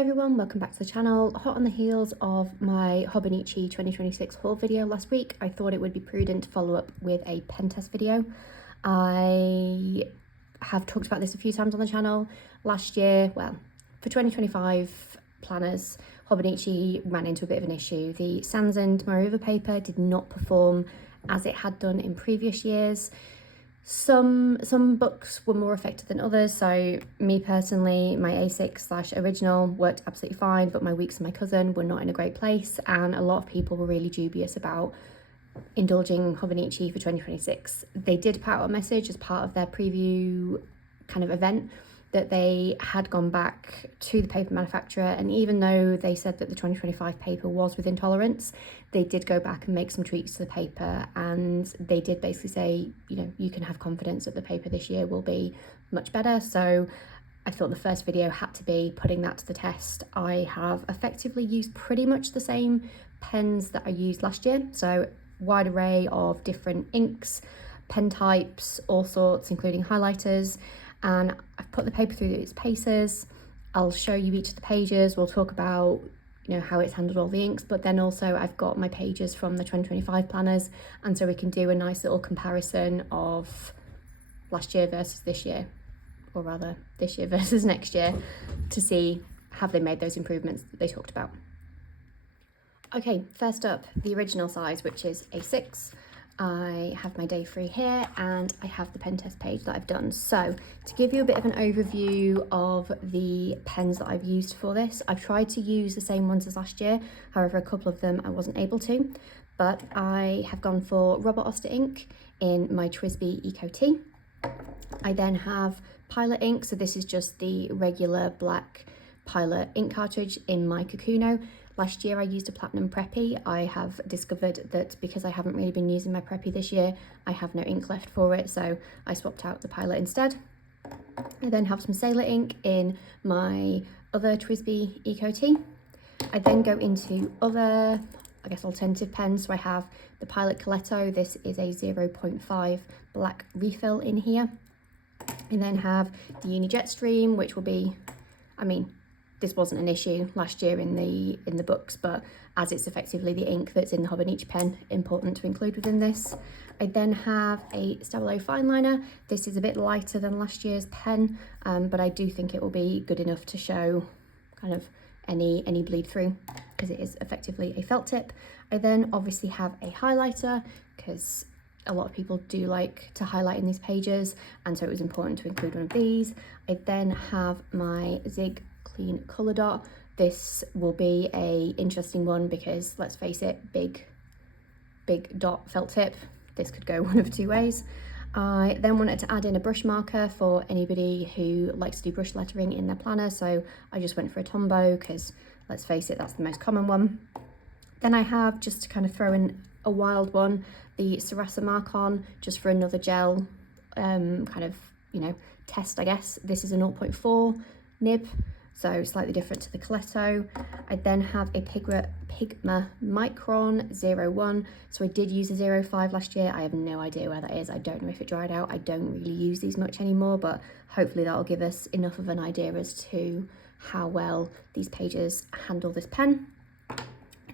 Hi everyone, welcome back to the channel. Hot on the heels of my Hobonichi 2026 haul video last week, I thought it would be prudent to follow up with a pen test video. I have talked about this a few times on the channel. Last year, well, for 2025 planners, Hobonichi ran into a bit of an issue. The Sans and Mariva paper did not perform as it had done in previous years. Some books were more affected than others, so me personally, my A6/original worked absolutely fine, but my Weeks and my Cousin were not in a great place, and a lot of people were really dubious about indulging Hobonichi for 2026. They did put out a message as part of their preview kind of event that they had gone back to the paper manufacturer, and even though they said that the 2025 paper was within tolerance, they did go back and make some tweaks to the paper, and they did basically say, you know, you can have confidence that the paper this year will be much better. So I thought the first video had to be putting that to the test. I have effectively used pretty much the same pens that I used last year, so wide array of different inks, pen types, all sorts, including highlighters. And I've put the paper through its paces. I'll show you each of the pages. We'll talk about, you know, how it's handled all the inks, but then also I've got my pages from the 2025 planners, and so we can do a nice little comparison of last year versus this year, or rather this year versus next year, to see have they made those improvements that they talked about. Okay, first up, the original size, which is A6. I have my day free here, and I have the pen test page that I've done. So to give you a bit of an overview of the pens that I've used for this, I've tried to use the same ones as last year. However, a couple of them I wasn't able to, but I have gone for Robert Oster ink in my TWSBI Eco T. I then have Pilot ink, so this is just the regular black Pilot ink cartridge in my Kakuno. Last year I used a Platinum Preppy. I have discovered that because I haven't really been using my Preppy this year, I have no ink left for it, so I swapped out the Pilot instead. I then have some Sailor ink in my other TWSBI Eco T. I then go into other, I guess, alternative pens. So I have the Pilot Coletto. This is a 0.5 black refill in here. I then have the Uni Jetstream, which will be, I mean, this wasn't an issue last year in the books, but as it's effectively the ink that's in the Hobonichi pen, important to include within this. I then have a Stabilo Fineliner. This is a bit lighter than last year's pen, but I do think it will be good enough to show kind of any bleed through, because it is effectively a felt tip. I then obviously have a highlighter, because a lot of people do like to highlight in these pages, and so it was important to include one of these. I then have my Zig Clean Colour Dot. This will be a interesting one because, let's face it, big dot felt tip. This could go one of two ways. I then wanted to add in a brush marker for anybody who likes to do brush lettering in their planner, so I just went for a Tombow because, let's face it, that's the most common one. Then I have, just to kind of throw in a wild one, the Sarasa Mark-On, just for another gel kind of, you know, test, I guess. This is a 0.4 nib, so slightly different to the Coletto. I then have a Pigma Micron 01. So I did use a 05 last year. I have no idea where that is. I don't know if it dried out. I don't really use these much anymore, but hopefully that'll give us enough of an idea as to how well these pages handle this pen.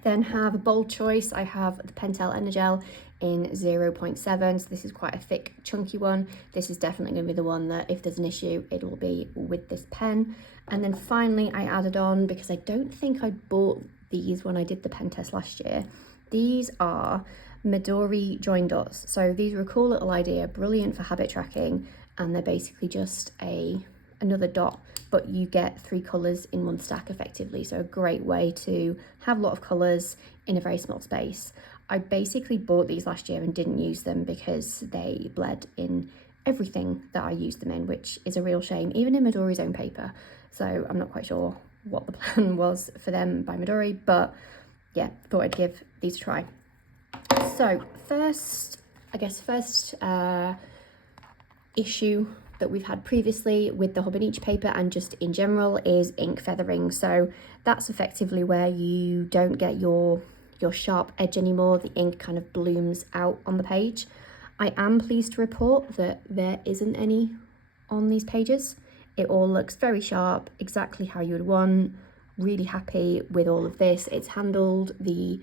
Then have a bold choice. I have the Pentel Energel in 0.7, so this is quite a thick, chunky one. This is definitely going to be the one that, if there's an issue, it will be with this pen. And then finally I added on, because I don't think I bought these when I did the pen test last year, these are Midori join dots. So these are a cool little idea, brilliant for habit tracking, and they're basically just another dot, but you get 3 colours in one stack effectively, so a great way to have a lot of colours in a very small space. I basically bought these last year and didn't use them because they bled in everything that I used them in, which is a real shame, even in Midori's own paper. So I'm not quite sure what the plan was for them by Midori, but yeah, thought I'd give these a try. So first issue that we've had previously with the Hobonichi paper and just in general is ink feathering. So that's effectively where you don't get your sharp edge anymore. The ink kind of blooms out on the page. I am pleased to report that there isn't any on these pages. It all looks very sharp, exactly how you would want. really happy with all of this. It's handled the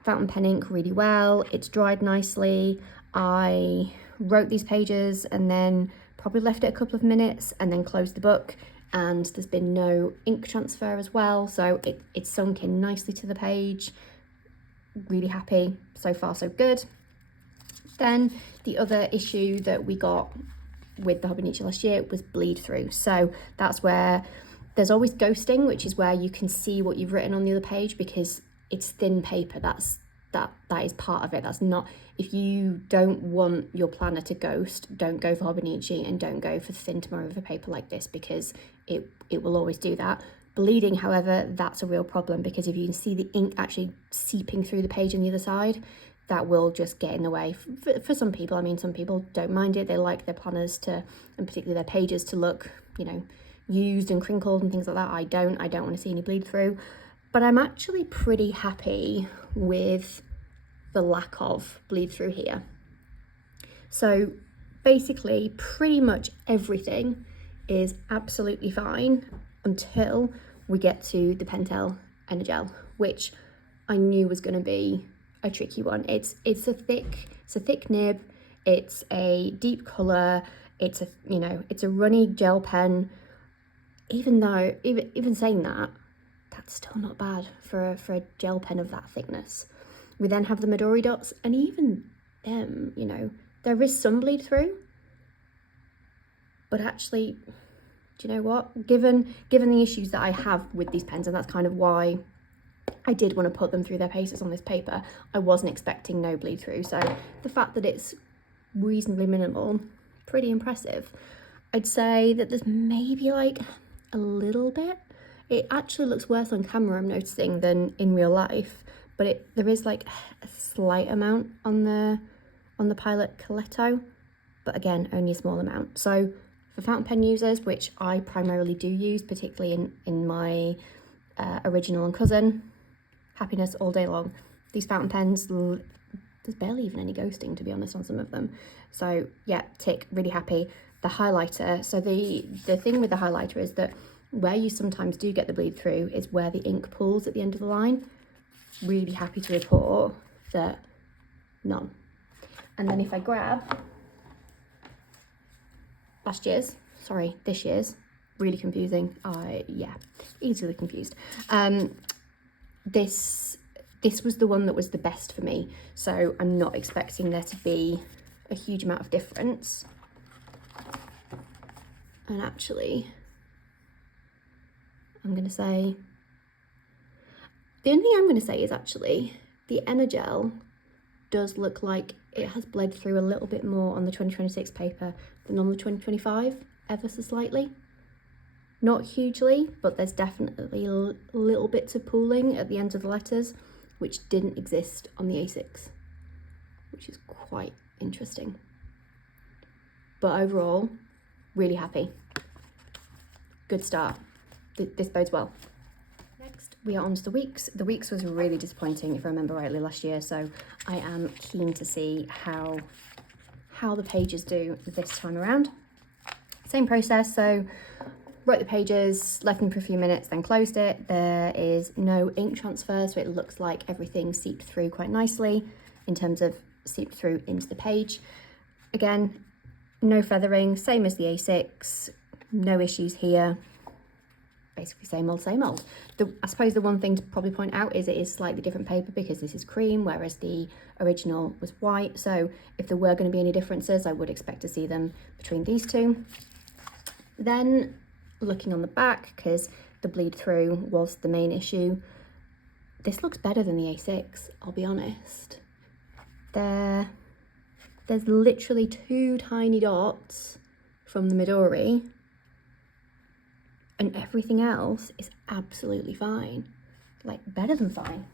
fountain pen ink really well. It's dried nicely. I wrote these pages and then probably left it a couple of minutes and then closed the book, and there's been no ink transfer as well, so it's sunk in nicely to the page. Really happy. So far so good. Then the other issue that we got with the Hobonichi last year was bleed through. So that's where there's always ghosting, which is where you can see what you've written on the other page because it's thin paper. That is part of it. That's not, if you don't want your planner to ghost, don't go for Hobonichi and don't go for thin tomorrow paper like this, because it will always do that. Bleeding, however, that's a real problem, because if you can see the ink actually seeping through the page on the other side, that will just get in the way for some people. I mean, some people don't mind it. They like their planners to, and particularly their pages, to look, you know, used and crinkled and things like that. I don't want to see any bleed through, but I'm actually pretty happy with the lack of bleed through here. So basically pretty much everything is absolutely fine until we get to the Pentel Energel, which I knew was going to be a tricky one. It's a thick nib, it's a deep colour, it's a runny gel pen. Even though, even saying that, that's still not bad for a gel pen of that thickness. We then have the Midori dots, and even them, you know, there is some bleed through, but actually, do you know what? Given the issues that I have with these pens, and that's kind of why I did want to put them through their paces on this paper, I wasn't expecting no bleed through. So the fact that it's reasonably minimal, pretty impressive. I'd say that there's maybe like a little bit. It actually looks worse on camera, I'm noticing, than in real life, but there is like a slight amount on the Pilot Coletto, but again, only a small amount. So for fountain pen users, which I primarily do use, particularly in my original and cousin, happiness all day long. These fountain pens, there's barely even any ghosting, to be honest, on some of them. So yeah, tick, really happy. The highlighter, so the thing with the highlighter is that where you sometimes do get the bleed through is where the ink pools at the end of the line. Really happy to report that none. And then if I grab this year's, really confusing. Yeah, easily confused. This was the one that was the best for me, so I'm not expecting there to be a huge amount of difference. And actually, the only thing I'm going to say is actually the Energel does look like it has bled through a little bit more on the 2026 paper than on the 2025, ever so slightly. Not hugely, but there's definitely little bits of pooling at the end of the letters, which didn't exist on the A6, which is quite interesting. But overall, really happy. Good start. This bodes well. Next, we are on to the Weeks. The Weeks was really disappointing, if I remember rightly, last year, so I am keen to see how the pages do this time around. Same process, so wrote the pages, left them for a few minutes, then closed it. There is no ink transfer, so it looks like everything seeped through quite nicely in terms of seeped through into the page. Again, no feathering, same as the A6, no issues here. Basically same old, same old. I suppose the one thing to probably point out is it is slightly different paper because this is cream, whereas the original was white. So if there were going to be any differences, I would expect to see them between these two. Then looking on the back, because the bleed through was the main issue, this looks better than the A6, I'll be honest. There's literally 2 tiny dots from the Midori, and everything else is absolutely fine, like better than fine.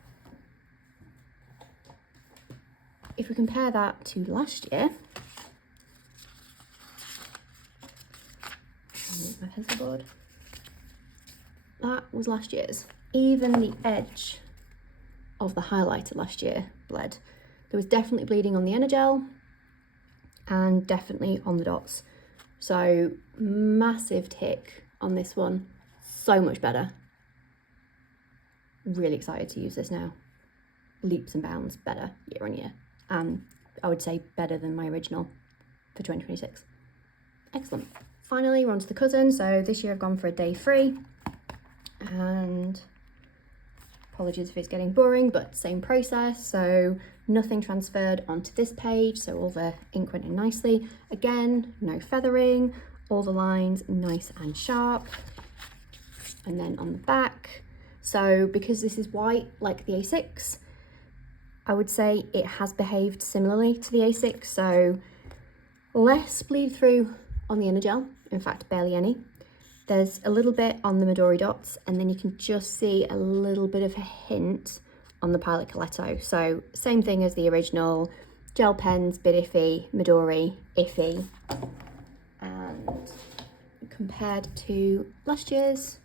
If we compare that to last year, my pencil board, that was last year's. Even the edge of the highlighter last year bled. There was definitely bleeding on the Energel and definitely on the dots. So massive tick on this one, so much better. really excited to use this now. Leaps and bounds better year on year. And I would say better than my original for 2026. Excellent. Finally, we're on to the cousin. So this year I've gone for a day 3. And apologies if it's getting boring, but same process. So nothing transferred onto this page. So all the ink went in nicely. Again, no feathering. All the lines nice and sharp. And then on the back. So because this is white like the A6, I would say it has behaved similarly to the A6, so less bleed through on the inner gel, in fact barely any. There's a little bit on the Midori dots, and then you can just see a little bit of a hint on the Pilot Coletto. So same thing as the original, gel pens, bit iffy, Midori, iffy. And compared to last year's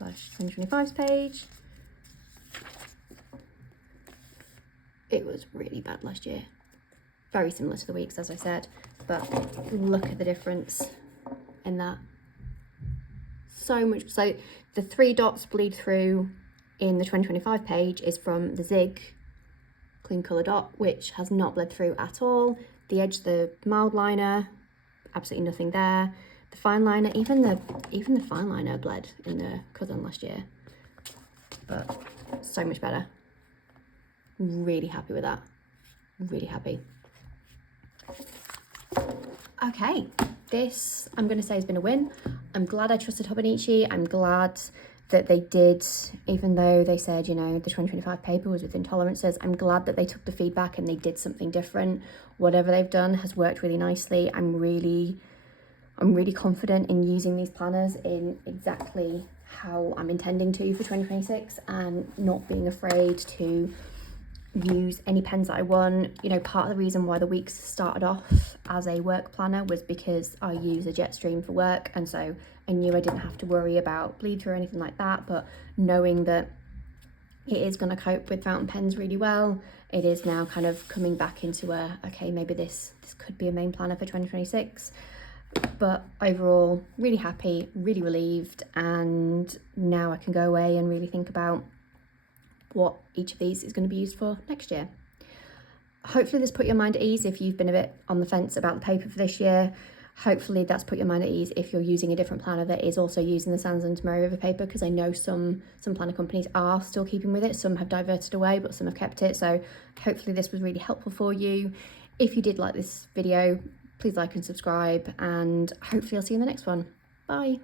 / 2025's page, it was really bad last year. Very similar to the weeks, as I said, but look at the difference in that. So much. So the 3 dots bleed through in the 2025 page is from the Zig Clean Colour Dot, which has not bled through at all. The edge, the mild liner, absolutely nothing there. The fine liner, even the fine liner bled in the cousin last year, but so much better. Really happy with that. Really happy. Okay, this I'm going to say has been a win. I'm glad I trusted Hobonichi. I'm glad that they did, even though they said, you know, the 2025 paper was within tolerances, I'm glad that they took the feedback and they did something different. Whatever they've done has worked really nicely. I'm really confident in using these planners in exactly how I'm intending to for 2026 and not being afraid to use any pens that I want. You know, part of the reason why the weeks started off as a work planner was because I use a Jetstream for work, and so I knew I didn't have to worry about bleed through or anything like that. But knowing that it is going to cope with fountain pens really well, it is now kind of coming back into okay, maybe this could be a main planner for 2026. But overall, really happy, really relieved, and now I can go away and really think about what each of these is going to be used for next year. Hopefully this put your mind at ease if you've been a bit on the fence about the paper for this year. Hopefully that's put your mind at ease if you're using a different planner that is also using the Sans and Mary River paper, because I know some planner companies are still keeping with it. Some have diverted away, but some have kept it. So hopefully this was really helpful for you. If you did like this video, please like and subscribe, and hopefully I'll see you in the next one. Bye.